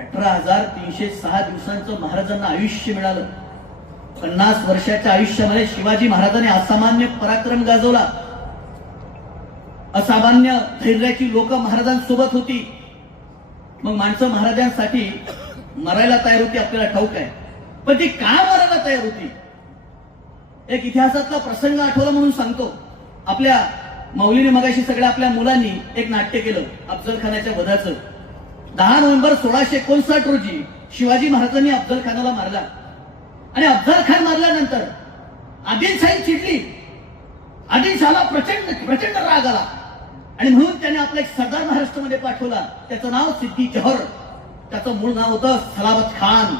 अठरा हजार तीनशे सहा दिवसांचं महाराजांना आयुष्य मिळालं. पन्नास वर्षाच्या आयुष्यामध्ये शिवाजी महाराजांनी असामान्य पराक्रम गाजवला. असामान्य धैर्याची लोक महाराजांसोबत होती. मग माणसं महाराजांसाठी मरायला तयार होती आपल्याला ठाऊक आहे. पण ती का मरायला तयार होती? एक इतिहासातला प्रसंग आठवला म्हणून सांगतो. आपल्या मौलीने मगाशी सगळ्या आपल्या मुलांनी एक नाट्य केलं अफजल खानाच्या वधाचं. दहा नोव्हेंबर सोळाशे एकोणसाठ रोजी शिवाजी महाराजांनी अफजल खानाला मारला. आणि अफजल खान मारल्यानंतर आदिलशाही चिडली. आदिलशाहला प्रचंड प्रचंड राग आला. आणि म्हणून त्याने आपला एक सरदार महाराष्ट्रामध्ये पाठवला. त्याचं नाव सिद्धी जहर. त्याचं मूळ नाव होतं सलाबत खान.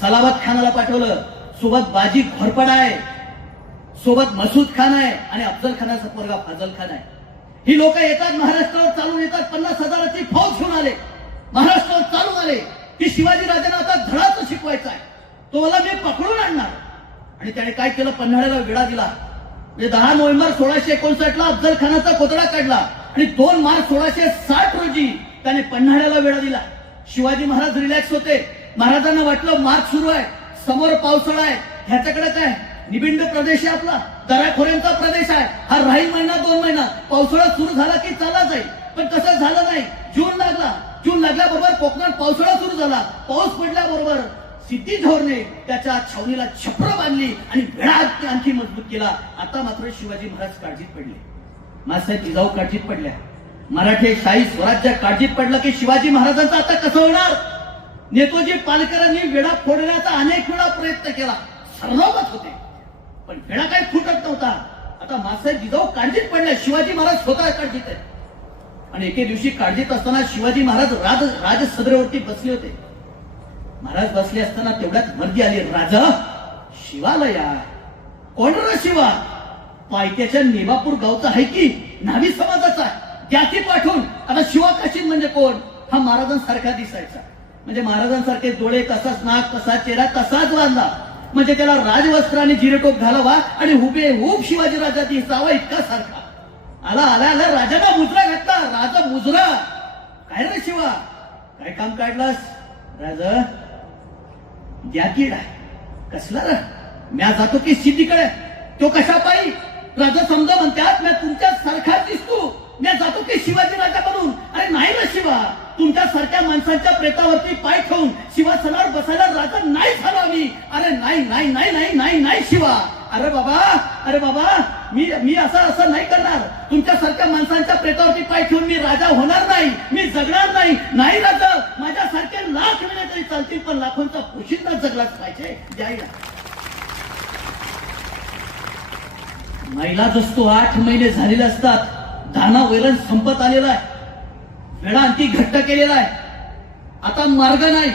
सलाबत खानाला पाठवलं. सोबत बाजी घोरपड आहे. सोबत मसूद खान आहे. आणि अफजल खानाचा पोरगा फाजल खान आहे. ही लोक येतात महाराष्ट्रावर चालून येतात. पन्नास हजाराची फौज घेऊन आले. महाराष्ट्रावर चालून आले की शिवाजी राजांना आता धडाच शिकवायचा आहे. तो मला मी पकडून आणणार. आणि त्याने काय केलं? पन्हाळ्याला वेढा दिला. म्हणजे दहा नोव्हेंबर सोळाशे एकोणसाठ ला अफजल खानाचा कोतडा काढला. आणि दोन मार्च सोळाशे साठ रोजी त्याने पन्हाळ्याला वेढा दिला. शिवाजी महाराज रिलॅक्स होते. महाराजांना वाटलं मार्च सुरू आहे. समोर पावसाळा आहे. ह्याच्याकडे काय? निबिंड प्रदेश आहे आपला. दराखोऱ्यांचा प्रदेश आहे. हा राहील महिना दोन महिना. पावसाळा सुरू झाला की चालला जाईल पण तसं झालं नाही. जून लागला. जून लागल्याबरोबर कोकणात पावसाळा सुरू झाला. पाऊस पडल्याबरोबर सिद्धी धोरणे त्याच्या छावणीला छप्र बांधली आणि वेळात आणखी मजबूत केला. आता मात्र शिवाजी महाराज काळजीत पडले. मासाहेब जिजाऊ काळजीत पडल्या. मराठे शाही स्वराज्य काळजीत पडलं की शिवाजी महाराजांचं आता कसं होणार? नेतोजी पालकरांनी वेळा फोडण्याचा अनेक वेळा प्रयत्न केला. सर्वच होते. पण वेळा काही फुटत नव्हता. आता मासाहेब जिजाऊ काळजीत पडल्या. शिवाजी महाराज स्वतः काळजीत आहे आणि एके दिवशी काळजीत असताना शिवाजी महाराज राज राजसदरेवरती बसले होते. महाराज बसले असताना तेवढ्यात मर्दी आली. राजा शिवाला या कोण रा शिवा? पायथ्याच्या नेवापूर गावचा आहे की? नावी समाजाचा आहे. ज्याची पाठवून. आता शिवा काशीन म्हणजे कोण? हा महाराजांसारखा दिसायचा. म्हणजे महाराजांसारखे डोळे तसाच नाक तसा चेहरा तसाच बांधला म्हणजे त्याला राजवस्त्राने जिरेटोप घालावा आणि हुबे हुब शिवाजी राजा दिसावा इतका सारखा. आला आला आला राजाना मुजरा घातला राजा मुजरा. काय रे शिवा? काय काम काढलास? राजा द्या किडा कसला रे? म्या जातो की सिद्धीकडे. तो कशा पायी? राजा समजा म्हणतात म्या तुमच्या सारखा दिसतो. म्या जातो की शिवाजी राजा बनून. अरे नाही रे शिवा. तुमच्या सारख्या माणसांच्या प्रेतावरती पाय ठेवून शिवासनावर बसायला राजा नाही झालो मी अरे नाही नाही नाही नाही नाही नाही शिवा. अरे बाबा अरे बाबा मी मी असा असा नाही करणार तुमच्या सारख्या माणसांच्या घेऊन मी राजा होणार नाही मी जगणार नाही. नाही राजा माझ्यासारखे लाख मिळे तरी चालतील पण लाखोंचा पोशिंदा जगलाच पाहिजे. द्यायला. महिला असतो आठ महिने झालेले असतात. दाना वैरण संपत आलेला आहे. वेळा आणखी घट्ट केलेला आहे. आता मार्ग नाही.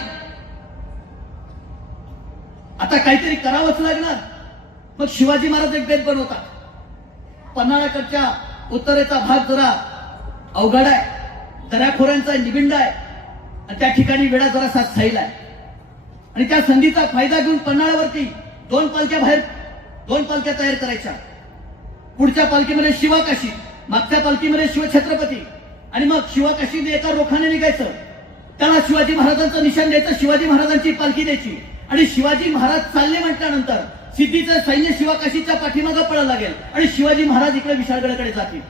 आता काहीतरी करावंच लागणार. मग शिवाजी महाराज एक बेत बनवतात. पन्हाळ्याकडच्या उत्तरेचा भाग जरा अवघड आहे. दऱ्याखोऱ्यांचा निबिंड आहे. आणि त्या ठिकाणी वेळा जरा साथ सैल आहे. आणि त्या संधीचा फायदा घेऊन पन्हाळ्यावरती दोन पालख्या बाहेर दोन पालख्या तयार करायच्या. पुढच्या पालखीमध्ये शिवाकाशी मागच्या पालखीमध्ये शिवछत्रपती आणि मग शिवाकाशी एका रोखाने निघायचं. त्याला शिवाजी महाराजांचं निशाण द्यायचं शिवाजी महाराजांची पालखी द्यायची. आणि शिवाजी महाराज चालले म्हटल्यानंतर सिद्धीचं सैन्य शिवाकाशीच्या पाठीमागं पळायला लागेल. आणि शिवाजी महाराज इकडे विशाळगडाकडे जातील.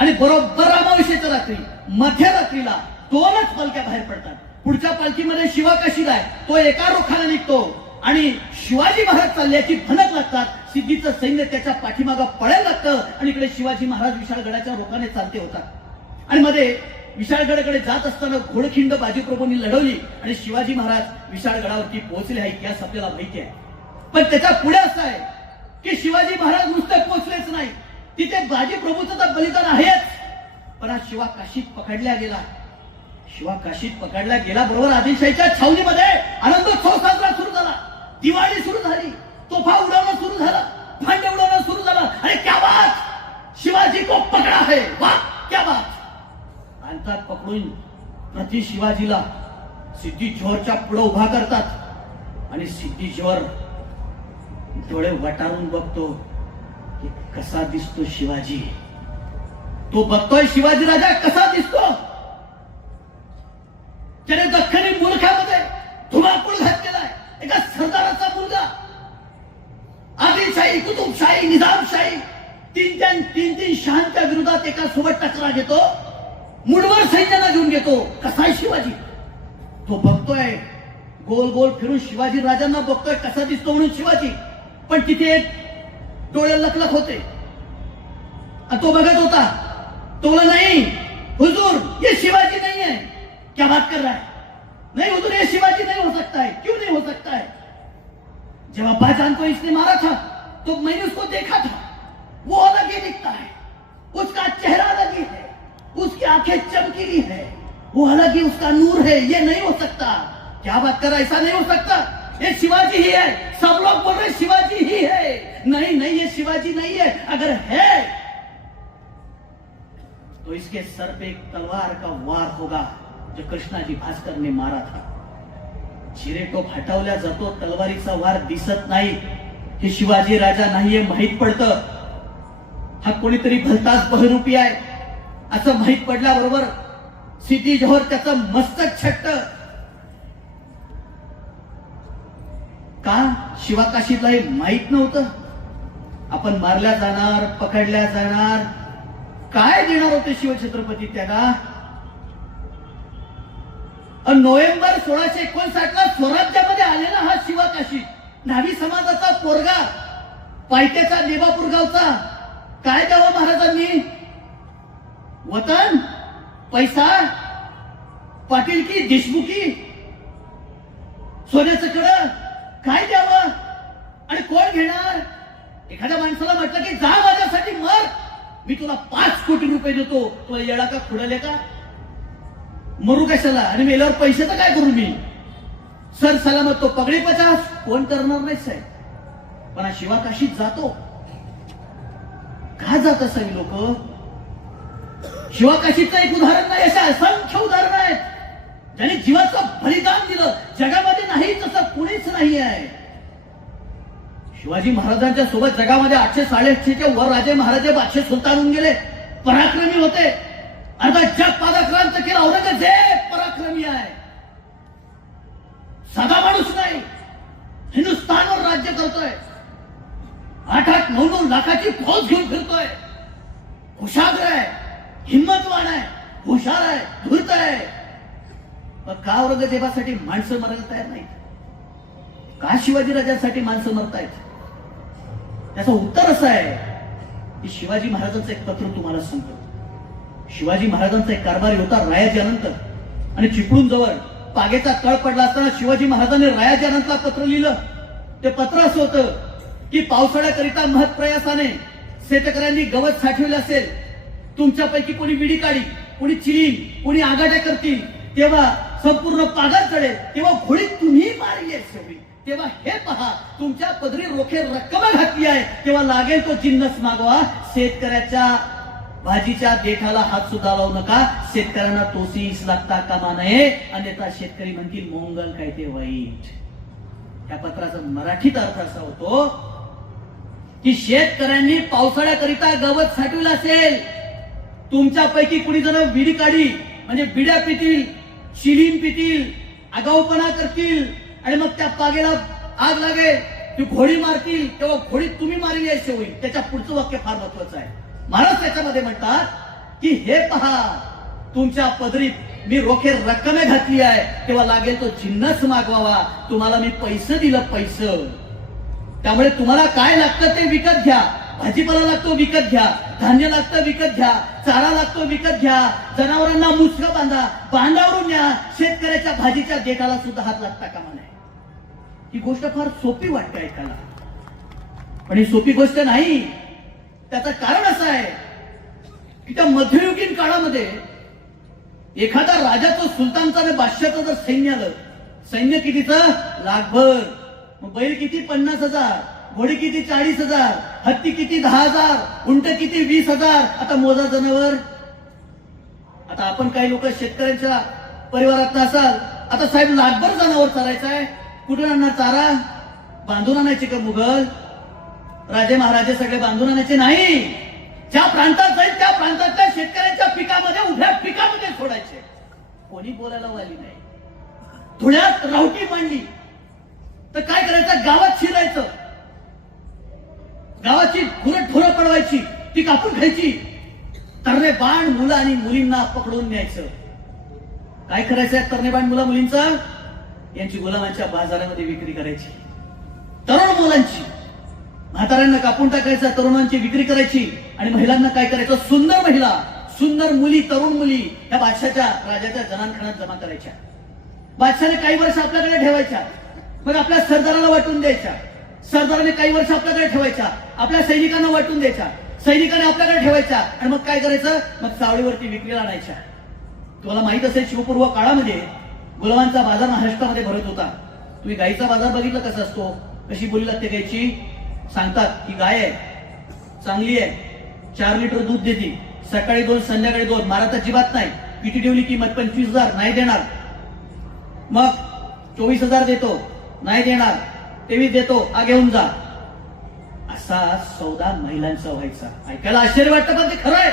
आणि बरोबर अमावस्येच्या रात्री मध्यरात्रीला दोनच पालख्या बाहेर पडतात. पुढच्या पालखीमध्ये शिवा कशीला आहे तो एका रोखाला निघतो. आणि शिवाजी महाराज चालल्याची भनक लागतात. सिद्धीचं सैन्य त्याच्या पाठीमागं पळायला लागतं आणि इकडे शिवाजी महाराज विशाळगडाच्या रोखाने चालते होतात. आणि मध्ये विशाळगडाकडे जात असताना घोडखिंड बाजीप्रभूंनी लढवली आणि शिवाजी महाराज विशाळगडावरती पोहोचले हा इतिहास आपल्याला माहिती आहे. पण त्याच्या पुढे असं आहे की शिवाजी महाराज नुसते पोहोचलेच नाही. तिथे बाजीप्रभूचं तर बलिदान आहेच. पण आज शिवा काशीत पकडल्या गेला. शिवा काशीत पकडला गेला बरोबर आदिलशाहीच्या छावणीमध्ये. आनंदोत्सव साजरा सुरू झाला. दिवाळी सुरू झाली. तोफा उडवणं सुरू झालं. भांड उडवणं सुरू झालं. अरे क्या बात! शिवाजी को पकडा है वा क्या बात! आणतात पकडून प्रति शिवाजीला सिद्धी जोहरच्या पुढे उभा करतात. आणि सिद्धी जोहर डोळे वटारून बघतो. कसा दिसतो शिवाजी? तो बघतोय शिवाजी राजा कसा दिसतो? त्याने दख्खनी मुलखामध्ये धुमाकूळ घातलेला आहे एका सरदाराचा मुलगा. आदिलशाही कुतुबशाही निजामशाही तीन तीन तीन तीन शहांच्या विरोधात एका सोबत टकरा घेतो. मुडवर सैन्याला घेऊन घेतो. कसा आहे शिवाजी? तो बघतोय. गोल गोल फिरून शिवाजी राजांना बघतोय कसा दिसतो म्हणून शिवाजी. पण तिथे एक डोळे लखलख होते. तो बघत होता तो बोला नहीं, हुजूर, ये शिवाजी नहीं है क्या बात कर रहा है? नहीं हुजूर, ये शिवाजी नहीं हो सकता है. क्यों नहीं हो सकता है? जब अब्बाजान को इसने मारा था तो मैंने उसको देखा था। वो अलग ही दिखता है। उसका चेहरा अलग ही है। उसकी आँखें चमकीली है। वो अलग ही उसका नूर है। ये नहीं हो सकता। क्या बात कर रहा है? ऐसा नहीं हो सकता। ये शिवाजी ही है। सब लोग बोल रहे शिवाजी ही है। नहीं नहीं ये शिवाजी नहीं है अगर है तो इसके सर पे एक तलवार का वार होगा जो कृष्णाजी भास्कर ने मारा था। चिरेटोप हटवल्या जातो तलवारीचा वार दिसत नाही हे शिवाजी राजा नाहीये माहीत पडतं. हा कोणीतरी भलताच बहरूपी आहे असं माहीत पडल्याबरोबर सिद्धी जोहर त्याचं मस्तक छट्ट का? शिवाकाशीला हे माहीत नव्हतं? आपण मारल्या जाणार पकडल्या जाणार. काय देणार होते शिवछत्रपती त्याला? नोव्हेंबर सोळाशे एकोणसाठ ला स्वराज्यामध्ये आलेला हा शिवाकाशी न्हावी समाजाचा पोरगा पायथ्याचा देवापूर गावचा. काय द्यावं महाराजांनी? वतन पैसा पाटील की देशमुखी सोन्याचं कड काय द्यावं? आणि कोण घेणार? एखाद्या माणसाला म्हटलं की जा माझ्यासाठी मर. मी तुला पाच कोटी रुपये देतो. तुला येडा का खुडले का मरू कशाला? आणि मेल्यावर पैसे तर काय करू मी? सर सलामत तो पगडी पचास. कोण करणार नाही साहेब? पण हा शिवा काशीत जातो. का जात असावी लोक? शिवा काशीचं एक उदाहरण नाही अशा असंख्य उदाहरण आहेत. ज्याने जीवाचं बलिदान दिलं जगामध्ये नाही तसं कुणीच नाही आहे शिवाजी महाराजांच्या सोबत जगामध्ये आठशे साडेआठशेच्या वर राजे महाराजे पाचशे सुलतान होऊन गेले. पराक्रमी होते. अर्धा जग पादाक्रांत केला औरंगजेब पराक्रमी आहे. साधा माणूस नाही. हिंदुस्थानवर राज्य करतोय. आठ आठ नऊ नऊ लाखाची फौज घेऊन फिरतोय. कुशाग्र आहे. हिंमतवान आहे. हुशार आहे. धूर्त आहे. मग का औरंगजेबासाठी माणसं मरायला तयार नाही का शिवाजी राजांसाठी माणसं मरतायत? त्याचं उत्तर असं आहे की शिवाजी महाराजांचं एक पत्र तुम्हाला सांगतो. शिवाजी महाराजांचा एक कारभारी होता रायाजी आणि चिपळूण जवळ पागेचा तळ पडला असताना शिवाजी महाराजांनी रायाजी पत्र लिहिलं. ते पत्र असं होतं की पावसाळ्याकरिता महत्प्रयासाने शेतकऱ्यांनी गवत साठवले असेल. तुमच्यापैकी कोणी विडी काढी कोणी चिलीन कोणी आघाड्या करतील तेव्हा संपूर्ण पागार चढेल तेव्हा घोडीत तुम्ही मारली आहे सगळी तेव्हा हे पहा तुमच्या पदरी रोखे रक्कम घातली आहे. तेव्हा लागेल तो जिन्नस मागवा. शेतकऱ्याच्या भाजीच्या देठाला हात सुद्धा लावू नका. शेतकऱ्यांना तोसीस लागता कामा नये अन्यथा शेतकरी म्हणतील मोंगल काय ते वाईट. या पत्राचा मराठीत अर्थ असा होतो की शेतकऱ्यांनी पावसाळ्याकरिता गवत साठविलं असेल. तुमच्यापैकी कुणी जण विडी काढी म्हणजे बिड्या पितील शिलीन पितील आगाऊपणा करतील. आणि मग त्या पागेला आग लागेल ती घोडी मारतील तेव्हा घोडी तुम्ही मारली असे होईल. त्याच्या पुढचं वाक्य फार महत्वाचं आहे. महाराज त्याच्यामध्ये म्हणतात की हे पहा तुमच्या पदरीत मी रोखे रक्कमे घातली आहे. तेव्हा लागेल तो जिन्नस मागवावा. तुम्हाला मी पैसे दिलं पैसे. त्यामुळे तुम्हाला काय लागतं ते विकत घ्या. भाजीपाला लागतो विकत घ्या. धान्य लागतं विकत घ्या. चारा लागतो विकत घ्या. जनावरांना मुसकं बांधा. बांधावरून न्या. शेतकऱ्याच्या भाजीच्या देठाला सुद्धा हात लागता कामा नये. ही गोष्ट फार सोपी वाटते ऐकायला. पण ही सोपी गोष्ट नाही. त्याचं कारण असं आहे की त्या मध्ययुगीन काळामध्ये एखादा राजाचं सुलतानचं आणि बादशाचं जर सैन्य आलं सैन्य कितीचं? लाखभर. मग बैल किती? पन्नास हजार. घोडी किती? चाळीस हजार. हत्ती किती? दहा हजार. उंट किती? वीस हजार. आता मोजा जनावर. आता आपण काही लोक शेतकऱ्यांच्या परिवारात असाल आता साहेब लाखभर जनावर चालायचं आहे. कुठून आणणार चारा? बांधून आणायचे का मुघल? राजे महाराजे सगळे बांधून आणायचे नाही. ज्या प्रांतात जाईल त्या प्रांतातल्या शेतकऱ्यांच्या पिकामध्ये उभ्या पिकामध्ये सोडायचे. कोणी बोलायला वाली नाही. धुळ्यात रावटी मांडली. तर काय करायचं? गावात शिरायचं. गावाची खुरट ठोरं पडवायची. ती कापून खायची तरणे बाण मुलं आणि मुलींना पकडून न्यायचं. काय करायचं तरणे बाण मुलं मुलींचं? यांची गुलामांच्या बाजारामध्ये विक्री करायची. तरुण मुलांची. म्हाताऱ्यांना कापून टाकायचा तरुणांची विक्री करायची. आणि महिलांना काय करायचं? सुंदर महिला सुंदर मुली तरुण मुली या बादशाच्या राजाच्या जनानखान्यात जमा करायच्या. बादशाने काही वर्ष आपल्याकडे ठेवायच्या. मग आपल्या सरदाराला वाटून द्यायच्या. सरदाराने काही वर्ष आपल्याकडे ठेवायच्या. आपल्या सैनिकांना वाटून द्यायच्या. सैनिकांनी आपल्याकडे ठेवायच्या. आणि मग काय करायचं? मग चावडीवरती विक्रीला आणायच्या. तुम्हाला माहीत असेल शिवपूर्व काळामध्ये गुलाबांचा बाजार महाराष्ट्रामध्ये भरत होता. तुम्ही गाईचा बाजार बघितला कसा असतो? कशी बोली लागते गायची सांगतात की गाय आहे चांगली आहे चार लिटर दूध देते. सकाळी दोन संध्याकाळी दोन. मारत अजिबात नाही. किती ठेवली किंमत पंचवीस हजार नाही देणार. मग चोवीस हजार देतो नाही देणार. तेवीस देतो आ घेऊन जा. असा सौदा महिलांचा व्हायचा. ऐकायला आश्चर्य वाटतं पण ते खरं आहे.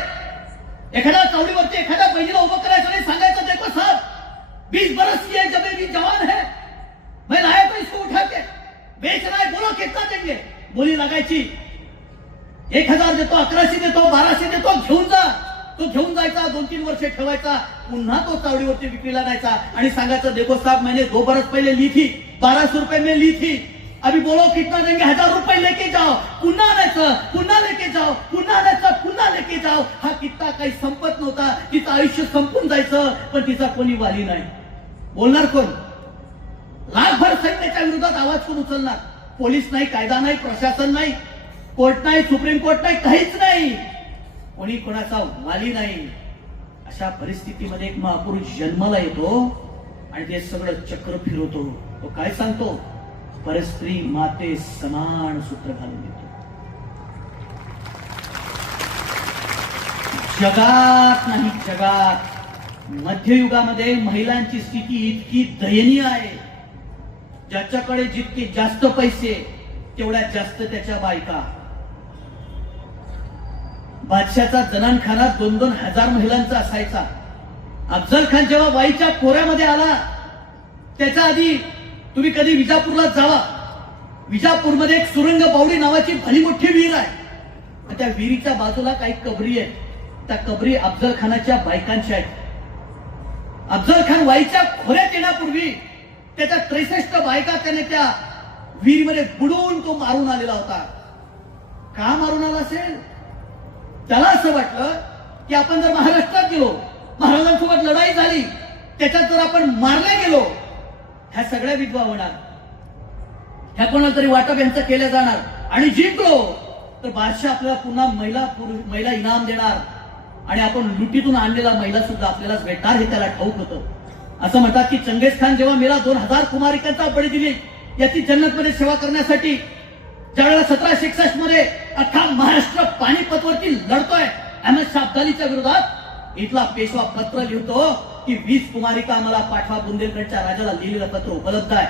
एखाद्या चौडीवरती एखाद्या बहिणीला उभं करायचं आणि सांगायचं देखो साहब बीस बरस की है जब भी जवान है मैं लाया तो इसको उठा के बेच रहा है बोलो कितना देंगे? बोली लागायची एक हजार देतो अकराशे देतो बाराशे देतो घेऊन जा। तो घेऊन जायचा दोन तीन वर्ष ठेवायचा पुन्हा तो चावडीवरती विक्रीला जायचा आणि सांगायचं देखो साहब मैंने दो बरस पहिले ली थी बारह सौ रुपए में ली थी। अभी बोलो कितना देंगे? हजार रुपये लेके जाओ पुन्हा आणायचं पुन्हा लेके जाओ पुन्हा आणायचं पुन्हा लेके जाओ। हा कित्ता काही संपत नव्हता तिचं आयुष्य संपून जायचं पण तिचा कोणी वाली नाही. बोलणार कोण? लाखभर सैन्याच्या विरोधात आवाज कोण उचलणार? पोलीस नाही कायदा नाही प्रशासन नाही कोर्ट नाही सुप्रीम कोर्ट नाही काहीच नाही. कोणी कोणाचा वाली नाही. अशा परिस्थितीमध्ये एक महापुरुष जन्माला येतो आणि ते सगळं चक्र फिरवतो. तो काय सांगतो? परस्त्री माते समान सूत्र घालून देतो. जगात नाही जगात. मध्ययुगामध्ये महिलांची स्थिती इतकी दयनीय आहे. ज्याच्याकडे जितके जास्त पैसे तेवढ्या जास्त त्याच्या बायका. बादशाचा जनानखाना दोन दोन हजार महिलांचा असायचा. अफजल खान जेव्हा वाईच्या कोऱ्यामध्ये आला त्याच्या आधी तुम्ही कधी विजापूरला जावा. विजापूरमध्ये एक सुरंग बावडी नावाची भली मोठी विहीर आहे. त्या विहिरीच्या बाजूला काही कबरी आहेत. त्या कबरी अफजल खानाच्या बायकांच्या आहेत. अफजल खान वाईच्या खोऱ्यात येण्यापूर्वी त्याच्या त्रेसष्ट बायका त्याने त्या विहिरीमध्ये बुडवून तो मारून आलेला होता. का मारून आला असेल? त्याला असं वाटलं की आपण जर महाराष्ट्रात गेलो महाराजांसोबत लढाई झाली त्याच्यात जर आपण मारले गेलो ह्या सगळ्या विधवा होणार. ह्या कोणाला तरी वाटप यांचं केलं जाणार. आणि जिंकलो तर बादशाह आपल्याला पुन्हा महिला पुरुष महिला इनाम देणार. आणि आपण लुटीतून आणलेला महिला सुद्धा आपल्यालाच भेटणार हे त्याला ठाऊक होतं. असं म्हणतात की चंगेज खान जेव्हा मेला दोन हजार कुमारिकांचा बळी दिली याची जन्नतमध्ये सेवा करण्यासाठी ज्यावेळेला सतराशे एकसष्टमध्ये अख्खा महाराष्ट्र पाणीपतवरती लढतोय अहमद शाह अब्दालीच्या विरोधात इथला पेशवा पत्र लिहितो की वीस कुमारिका आम्हाला पाठवा बुंदेलगडच्या राजाला लिहिलेलं पत्र उपलब्ध आहे.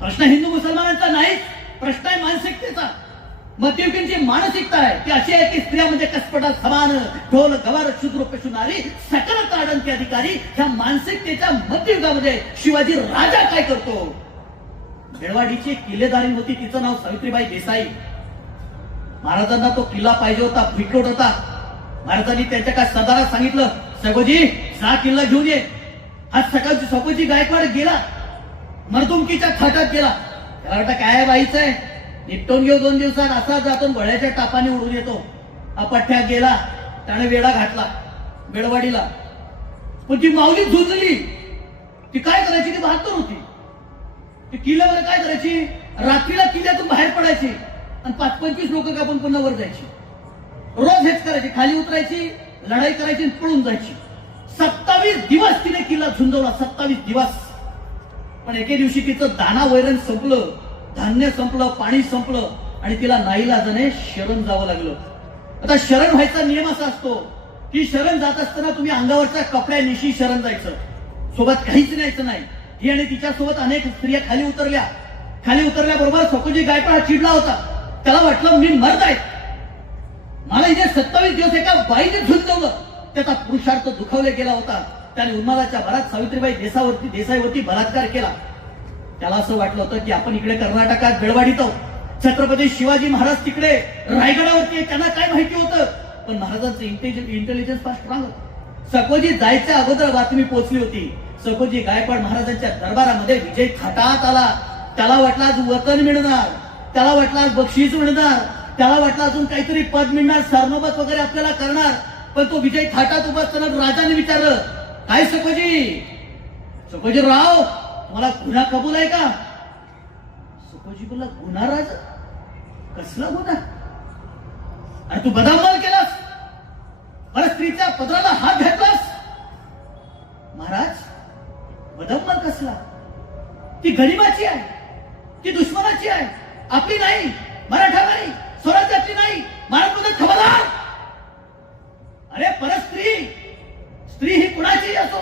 प्रश्न हिंदू मुसलमानांचा नाही प्रश्न आहे मानसिकतेचा. मध्ययुगींची मानसिकता आहे. ती अशी आहे की स्त्रिया म्हणजे कसपटा समान ढोल गवार शुद्र पेशुनारी सकल ताडंती अधिकारी ह्या मानसिकतेच्या मध्ययुगामध्ये शिवाजी राजा काय करतो? बेळवाडीची किल्लेदारी होती तिचं नाव सावित्रीबाई देसाई. महाराजांना तो किल्ला पाहिजे होता फिटलोट होता. महाराजांनी त्यांच्या काय सरदारात सांगितलं सगोजी जा किल्ला घेऊन ये. आज सकाळची सकोजी गायकवाड गेला. मर्दुमकीच्या खाटात गेला. वाटतं काय बाईच? आहे निपटून घेऊ दोन दिवसात असा जातो वळ्याच्या टापाने उडून येतो. अपठ्या गेला त्याने वेडा घातला बेडवाडीला. पण ती माऊली झुंजली ती काय करायची? ती बहात्तर होती. ती किल्ल्यावर काय करायची? रात्रीला किल्ल्यातून बाहेर पडायची आणि पाच पंचवीस लोक कापून पुन्हा वर जायची? रोज हेच करायची. खाली उतरायची लढाई करायची आणि पळून जायची. सत्तावीस दिवस तिने किल्ला झुंजवला. सत्तावीस दिवस. पण एके दिवशी तिचं दाना वैरण संपलं. धान्य संपलं पाणी संपलं आणि तिला नाईलाजाने शरण जावं लागलं. आता शरण व्हायचा नियम असा असतो की शरण जात असताना तुम्ही अंगावरच्या कपड्यानिशी शरण जायचं. सोबत काहीच न्यायचं नाही. ही आणि तिच्या सोबत अनेक स्त्रिया खाली उतरल्या. खाली उतरल्याबरोबर सकोजी गायकवाड हा चिडला होता. त्याला वाटलं मी मरत आहे. मला इथे सत्तावीस दिवस एका बाईने झुंजवलं त्याचा पुरुषार्थ दुखावला गेला होता. त्याने उन्मादाच्या भरात सावित्रीबाई देसावरती देसाईवरती बलात्कार केला. त्याला असं वाटलं होतं की आपण इकडे कर्नाटकात बेळवाडीत आहोत. छत्रपती शिवाजी महाराज तिकडे रायगडावरती त्यांना काय माहिती होतं? पण महाराजांचं इंटेलिजन्स फार स्ट्रॉंग होतं. सकोजी जायच्या अगोदर बातमी पोहोचली होती. सकोजी गायकवाड महाराजांच्या दरबारामध्ये विजय खटात आला. त्याला वाटला आज वतन मिळणार. त्याला वाटला आज बक्षीस मिळणार. त्याला वाटलं अजून काहीतरी पद मिळणार सरनोबत वगैरे आपल्याला करणार. पण तो विजय थाटात उभा असताना राजाने विचारलं काय सकोजी सकोजी राव मला गुन्हा कबूल आहे का? सुखोजी बोलला गुन्हा राज कसला गुन्हा? अरे तू बदामवाल केलास? मला स्त्रीच्या पदराला हात घातलास? महाराज बदामवाल कसला? ती गरिबाची आहे. ती दुश्मनाची आहे. आपली नाही मराठा नाही स्वराज्याची नाही महाराज खबरदार अरे परस्त्री स्त्री ही कुणाची असो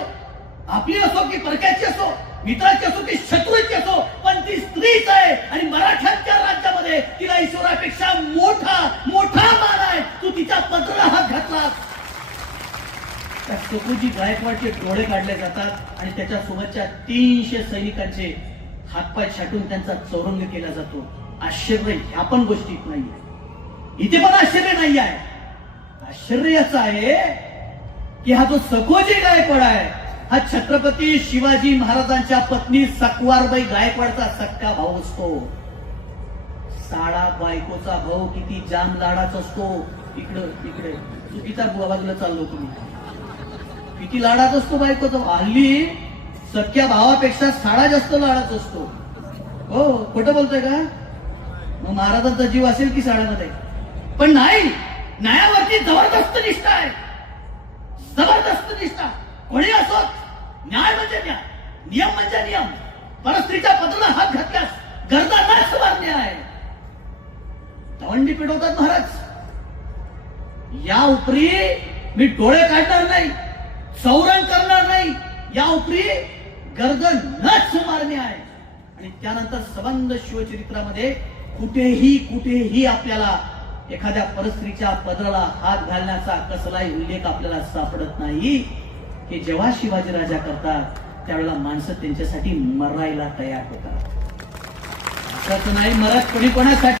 आपली असो की परक्याची असो मित्राची असो की शत्रूची असो पण ती स्त्रीच आहे. आणि मराठ्यांच्या राज्यामध्ये तिला ईश्वरापेक्षा मोठा मोठा मान आहे. तू तिच्या पत्राला हात घातला. त्या सकोजी गायकवाडचे डोळे काढले जातात आणि त्याच्यासोबतच्या तीनशे सैनिकांचे हातपाय छाटून त्यांचा चौरंग केला जातो. आश्चर्य ह्या पण गोष्टीत नाहीये. इथे पण आश्चर्य नाही आहे आश्चर्य असं आहे की हा जो सखोजी गायकवाड आहे हा छत्रपती शिवाजी महाराजांच्या पत्नी सकवारबाई गायकवाडचा सक्का भाऊ असतो. साडा बायकोचा भाऊ किती जाम लाडाचा असतो. इकडं तिकडे चुकीचा बाजूला चाललो तुम्ही. किती लाडाच असतो बायकोचा हल्ली सख्या भावापेक्षा साडा जास्त लाडाच असतो. हो खोटं बोलतोय का? मग महाराजांचा जीव असेल की साड्यामध्ये? पण नाही. न्यायावरती जबरदस्त निष्ठा आहे. जबरदस्त निष्ठा. कोणी असो न्याय म्हणजे न्याय नियम म्हणजे नियम. परस्त्रीच्या पत्राला हात घातल्यास गरजा काय समान आहे तवंडी पिढवतात महाराज. या उपरी मी डोळे काढणार नाही चौरण करणार नाही. या उपरी गर्द न सुमारणे आहे आणि त्यानंतर सबंध शिवचरित्रामध्ये कुठेही कुठेही आपल्याला एखाद्या परस्त्रीच्या पदराला हात घालण्याचा कसलाही उल्लेख आपल्याला सापडत नाही. की जेव्हा शिवाजी राजा करतात त्यावेळेला माणसं त्यांच्यासाठी मरायला तयार होतात. असं नाही मरत कोणी कोणासाठी?